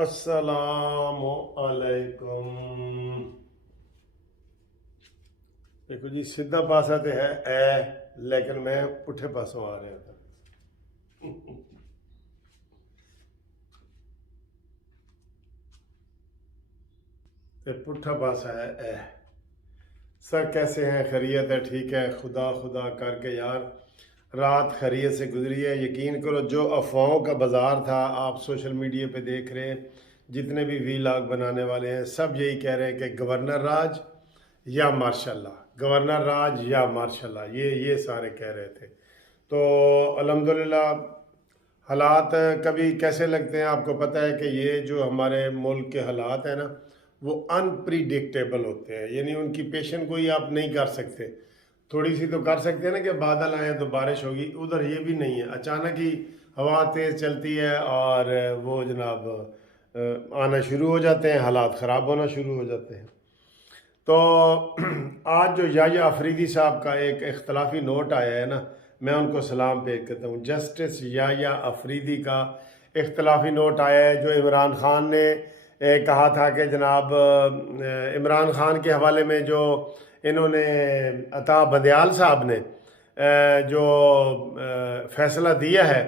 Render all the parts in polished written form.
अस्सलामु अलैकुम। देखो जी, सीधा पासा तो है लेकिन मैं पुठे पासों आ रहा था। तो पुठा पासा है सर कैसे हैं? खैरियत है? ठीक है, खुदा खुदा करके यार रात खैरियत से गुजरी है। यकीन करो, जो अफवाहों का बाज़ार था, आप सोशल मीडिया पे देख रहे हैं, जितने भी वीलॉग बनाने वाले हैं सब यही कह रहे हैं कि गवर्नर राज या मार्शल, गवर्नर राज या मार्शल, ये सारे कह रहे थे। तो अल्हम्दुलिल्लाह हालात कभी कैसे लगते हैं आपको पता है कि ये जो हमारे मुल्क के हालात हैं ना, वो अनप्रिडिक्टेबल होते हैं, यानी उनकी पेशन गोई आप नहीं कर सकते। थोड़ी सी तो कर सकते हैं ना कि बादल आए तो बारिश होगी, उधर ये भी नहीं है। अचानक ही हवा तेज़ चलती है और वो जनाब आना शुरू हो जाते हैं, हालात ख़राब होना शुरू हो जाते हैं। तो आज जो याया अफरीदी साहब का एक इख्तलाफी नोट आया है ना, मैं उनको सलाम पेश करता हूँ। जस्टिस याया अफरीदी का इख्तलाफी नोट आया है, जो इमरान खान ने कहा था कि जनाब इमरान खान के हवाले में जो इन्होंने अता बंदयाल साहब ने जो फैसला दिया है,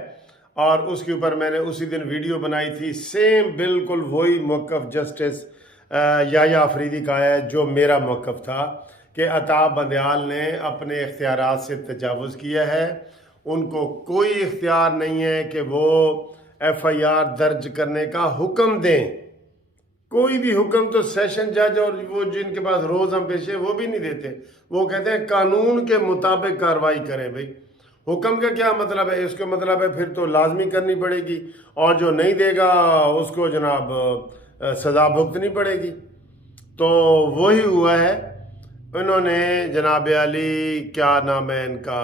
और उसके ऊपर मैंने उसी दिन वीडियो बनाई थी। सेम बिल्कुल वही मौक़िफ़ जस्टिस याया अफरीदी का है जो मेरा मौक़िफ़ था कि अता बंदयाल ने अपने इख्तियारात से तजावुज़ किया है। उनको कोई इख्तियार नहीं है कि वो FIR दर्ज करने का हुक्म दें। कोई भी हुक्म तो सेशन जज और वो जिनके पास रोज़ हम पेश है वो भी नहीं देते। वो कहते हैं कानून के मुताबिक कार्रवाई करें। भाई हुक्म का क्या मतलब है? इसका मतलब है फिर तो लाजमी करनी पड़ेगी, और जो नहीं देगा उसको जनाब सज़ा भुगतनी पड़ेगी। तो वही हुआ है। उन्होंने जनाब अली, क्या नाम है इनका,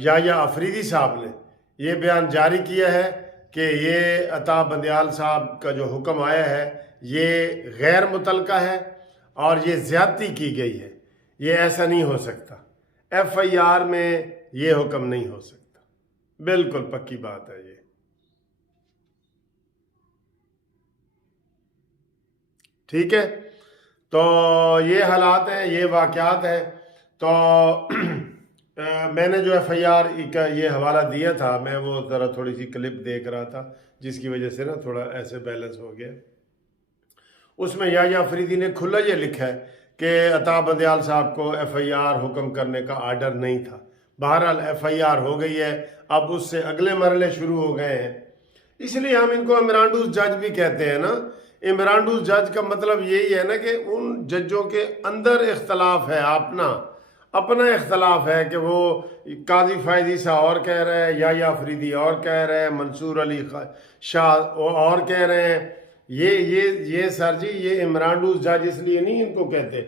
याया अफरीदी साहब ने ये बयान जारी किया है कि ये अता बंदयाल साहब का जो हुक्म आया है ये गैर मुतलका है और ये ज़्यादती की गई है। ये ऐसा नहीं हो सकता, FIR में ये हुक्म नहीं हो सकता। बिल्कुल पक्की बात है ये। ठीक है, तो ये हालात हैं, ये वाक़यात हैं। तो मैंने जो FIR का ये हवाला दिया था, मैं वो ज़रा थोड़ी सी क्लिप देख रहा था जिसकी वजह से ना थोड़ा ऐसे बैलेंस हो गया। उसमें याया अफरीदी ने खुला ये लिखा है कि अता बंदयाल साहब को FIR हुक्म करने का आर्डर नहीं था। बहरहाल FIR हो गई है, अब उससे अगले मरले शुरू हो गए हैं। इसलिए हम इनको इमरानडूस जज भी कहते हैं ना। इमरानडूस जज का मतलब यही है ना कि उन जजों के अंदर इख्तलाफ है, अपना इख्तलाफ है कि वो काजी फायदीसा और कह रहे हैं, याया अफरीदी और कह रहे हैं, मंसूर अली शाह और कह रहे हैं। ये सर जी, ये इमरानडूस जज इसलिए नहीं इनको कहते,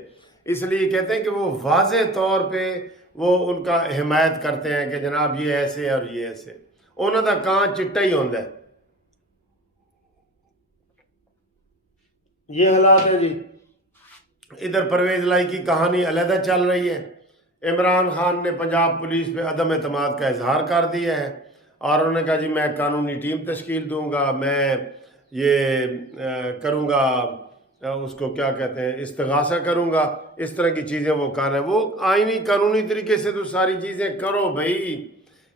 इसलिए कहते हैं कि वो वाज़े तौर पे वो उनका हिमायत करते हैं कि जनाब ये ऐसे और ये ऐसे। उन्हों का कां चिट्टा ही होंदा है। ये हालात है जी। इधर परवेज लाई की कहानी अलहदा चल रही है। इमरान खान ने पंजाब पुलिस पे अदम एतमाद का इजहार कर दिया है और उन्होंने कहा जी मैं कानूनी टीम तश्कील दूंगा, मैं ये करूंगा, उसको क्या कहते हैं, इस्तिगासा करूंगा। इस तरह की चीज़ें वो कर रहे हैं। वो आईनी कानूनी तरीके से तो सारी चीज़ें करो भाई,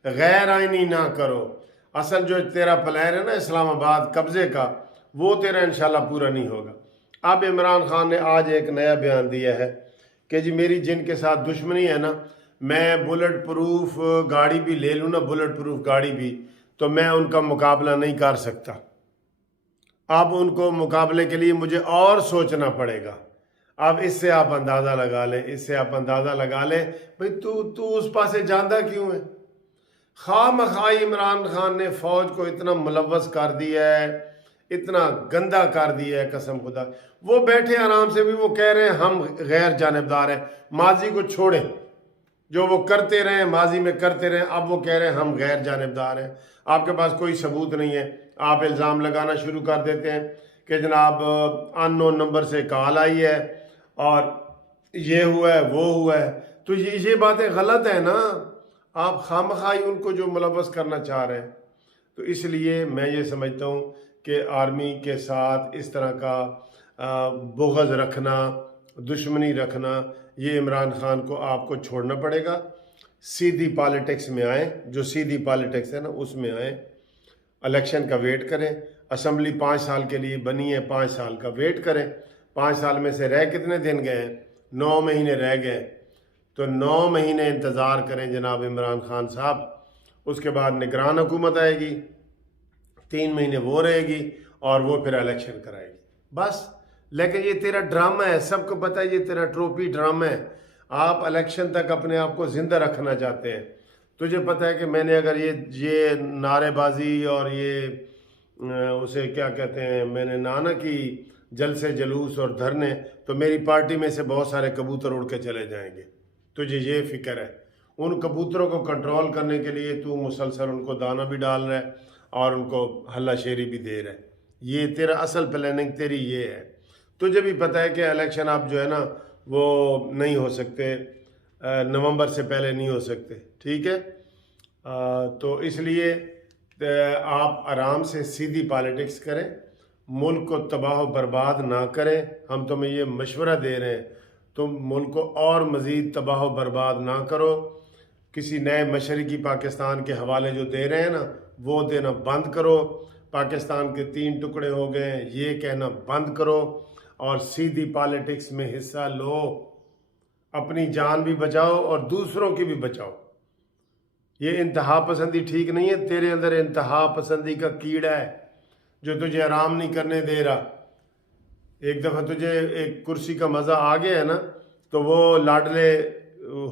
गैर आईनी ना करो। असल जो तेरा प्लान है ना इस्लामाबाद कब्जे का, वो तेरा इंशाल्लाह पूरा नहीं होगा। अब इमरान खान ने आज एक नया बयान दिया है कि जी मेरी जिनके साथ दुश्मनी है ना, मैं बुलेट प्रूफ गाड़ी भी ले लूँ ना, बुलेट प्रूफ गाड़ी भी, तो मैं उनका मुकाबला नहीं कर सकता। अब उनको मुकाबले के लिए मुझे और सोचना पड़ेगा। अब इससे आप अंदाज़ा लगा लें, इससे आप अंदाज़ा लगा लें भाई तू उस पासे जानता क्यों है। खामखाई इमरान खान ने फ़ौज को इतना मुलव्वस कर दिया है, इतना गंदा कर दिया है, कसम खुदा। वो बैठे आराम से भी वो कह रहे हैं हम गैर जानिबदार हैं। माजी को छोड़ें, जो वो करते रहे माजी में करते रहे, अब वो कह रहे हैं हम गैर जानिबदार हैं। आपके पास कोई सबूत नहीं है, आप इल्ज़ाम लगाना शुरू कर देते हैं कि जनाब अननोन नंबर से कॉल आई है और ये हुआ है वो हुआ है। तो ये बातें गलत है ना। आप खामखाई उनको जो मुलव्वस करना चाह रहे हैं। तो इसलिए मैं ये समझता हूँ कि आर्मी के साथ इस तरह का बुग़्ज़ रखना, दुश्मनी रखना, ये इमरान खान को आपको छोड़ना पड़ेगा। सीधी पॉलिटिक्स में आए, जो सीधी पॉलिटिक्स है ना उसमें आए, इलेक्शन का वेट करें। असम्बली 5 साल के लिए बनी है, 5 साल का वेट करें। 5 साल में से रह कितने दिन गए हैं? 9 महीने रह गए। तो 9 महीने इंतज़ार करें जनाब इमरान खान साहब। उसके बाद निगरान हुकूमत आएगी, 3 महीने वो रहेगी और वो फिर इलेक्शन कराएगी, बस। लेकिन ये तेरा ड्रामा है, सबको पता है ये तेरा ट्रोपी ड्रामा है। आप इलेक्शन तक अपने आप को ज़िंदा रखना चाहते हैं। तुझे पता है कि मैंने अगर ये नारेबाजी और ये उसे क्या कहते हैं, मैंने ना की जलसे जुलूस और धरने, तो मेरी पार्टी में से बहुत सारे कबूतर उड़ के चले जाएंगे। तुझे ये फिक्र है। उन कबूतरों को कंट्रोल करने के लिए तू मुसलसल उनको दाना भी डाल रहा है और उनको हल्ला शेरी भी दे रहा है। ये तेरा असल प्लानिंग तेरी ये है। तुझे भी पता है कि इलेक्शन आप जो है ना वो नहीं हो सकते, नवंबर से पहले नहीं हो सकते, ठीक है। तो इसलिए आप आराम से सीधी पॉलिटिक्स करें, मुल्क को तबाह बर्बाद ना करें। हम तुम्हें ये मशवरा दे रहे हैं, तुम मुल्क को और मज़ीद तबाह बर्बाद ना करो। किसी नए मशरक़ी पाकिस्तान के हवाले जो दे रहे हैं ना, वो देना बंद करो। पाकिस्तान के 3 टुकड़े हो गए हैं, ये कहना बंद करो और सीधी पॉलिटिक्स में हिस्सा लो। अपनी जान भी बचाओ और दूसरों की भी बचाओ। ये इंतहा पसंदी ठीक नहीं है। तेरे अंदर इंतहा पसंदी का कीड़ा है जो तुझे आराम नहीं करने दे रहा। एक दफ़ा तुझे एक कुर्सी का मज़ा आ गया है ना, तो वो लाडले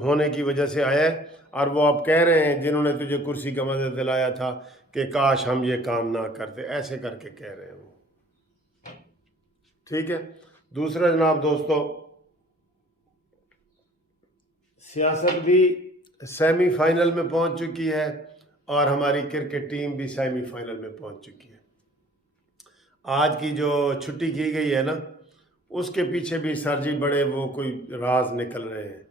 होने की वजह से आया है। और वो आप कह रहे हैं जिन्होंने तुझे कुर्सी का मज़ा दिलाया था कि काश हम ये काम ना करते, ऐसे करके कह रहे हैं वो, ठीक है। दूसरा जनाब दोस्तों, सियासत भी सेमीफाइनल में पहुंच चुकी है और हमारी क्रिकेट टीम भी सेमीफाइनल में पहुंच चुकी है। आज की जो छुट्टी की गई है ना, उसके पीछे भी सर जी बड़े वो कोई राज निकल रहे हैं।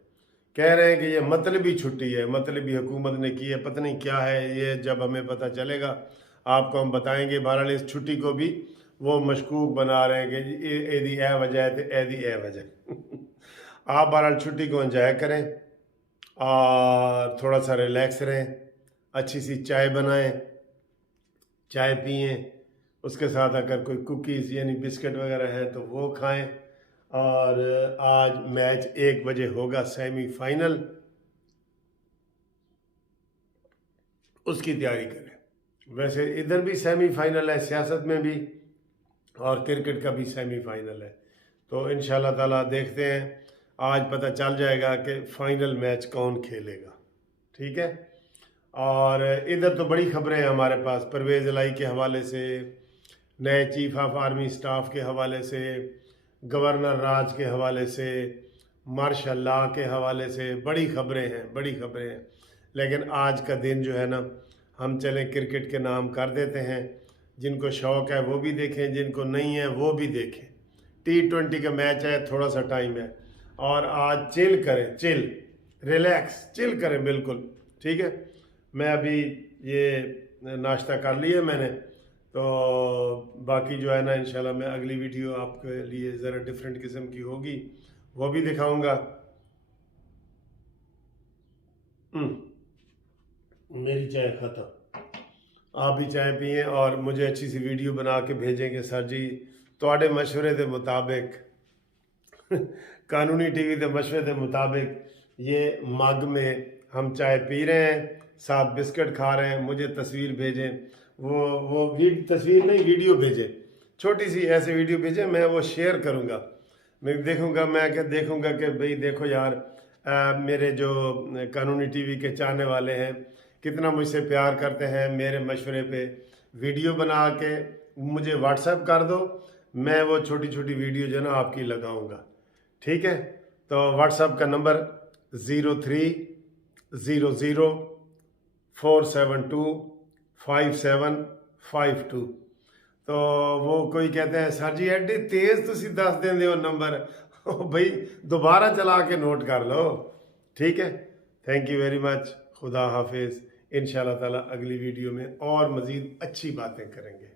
कह रहे हैं कि ये मतलबी छुट्टी है, मतलबी हुकूमत ने की है, पता नहीं क्या है ये। जब हमें पता चलेगा आपको हम बताएंगे। बहरहाल इस छुट्टी को भी वो मशकूक बना रहे हैं कि एदी ए वजह है तो एदी ए वजह। आप बहरहाल छुट्टी को एंजॉय करें और थोड़ा सा रिलैक्स रहें, अच्छी सी चाय बनाएं, चाय पिएं, उसके साथ अगर कोई कुकीज़ यानी बिस्किट वगैरह है तो वो खाएं। और आज मैच 1 बजे होगा सेमीफाइनल, उसकी तैयारी करें। वैसे इधर भी सेमीफाइनल है, सियासत में भी, और क्रिकेट का भी सेमीफाइनल है। तो इंशाल्लाह ताला देखते हैं, आज पता चल जाएगा कि फाइनल मैच कौन खेलेगा, ठीक है। और इधर तो बड़ी खबरें हैं हमारे पास, परवेज़ इलाही के हवाले से, नए चीफ ऑफ आर्मी स्टाफ के हवाले से, गवर्नर राज के हवाले से, मार्शल लॉ के हवाले से, बड़ी खबरें हैं, बड़ी खबरें हैं। लेकिन आज का दिन जो है ना, हम चलें क्रिकेट के नाम कर देते हैं। जिनको शौक़ है वो भी देखें, जिनको नहीं है वो भी देखें। T20 का मैच है, थोड़ा सा टाइम है और आज चिल करें, चिल रिलैक्स चिल करें, बिल्कुल ठीक है। मैं अभी ये नाश्ता कर लिया मैंने, तो बाकी जो है ना इंशाल्लाह मैं अगली वीडियो आपके लिए ज़रा डिफरेंट किस्म की होगी, वो भी दिखाऊंगा। मेरी चाय ख़त्म, आप भी चाय पिए और मुझे अच्छी सी वीडियो बना के भेजेंगे। सर जी तुहाडे मशवरे के मुताबिक कानूनी टीवी के मशवरे के मुताबिक ये मग में हम चाय पी रहे हैं, साथ बिस्किट खा रहे हैं। मुझे तस्वीर भेजें, वो तस्वीर नहीं वीडियो भेजें, छोटी सी ऐसे वीडियो भेजें, मैं वो शेयर करूँगा। मैं देखूँगा, मैं क्या देखूँगा कि भाई देखो यार, मेरे जो कानूनी टीवी के चाहने वाले हैं कितना मुझसे प्यार करते हैं। मेरे मशवरे पे वीडियो बना के मुझे व्हाट्सएप कर दो, मैं वो छोटी छोटी वीडियो जो है ना आपकी लगाऊंगा, ठीक है। तो व्हाट्सएप का नंबर 030047255752। तो वो कोई कहते हैं सर जी एडी तेज़ तुसी दस देंदे हो नंबर, भाई दोबारा चला के नोट कर लो, ठीक है। थैंक यू वेरी मच, खुदा हाफिज़। इंशाल्लाह ताला अगली वीडियो में और मज़ीद अच्छी बातें करेंगे।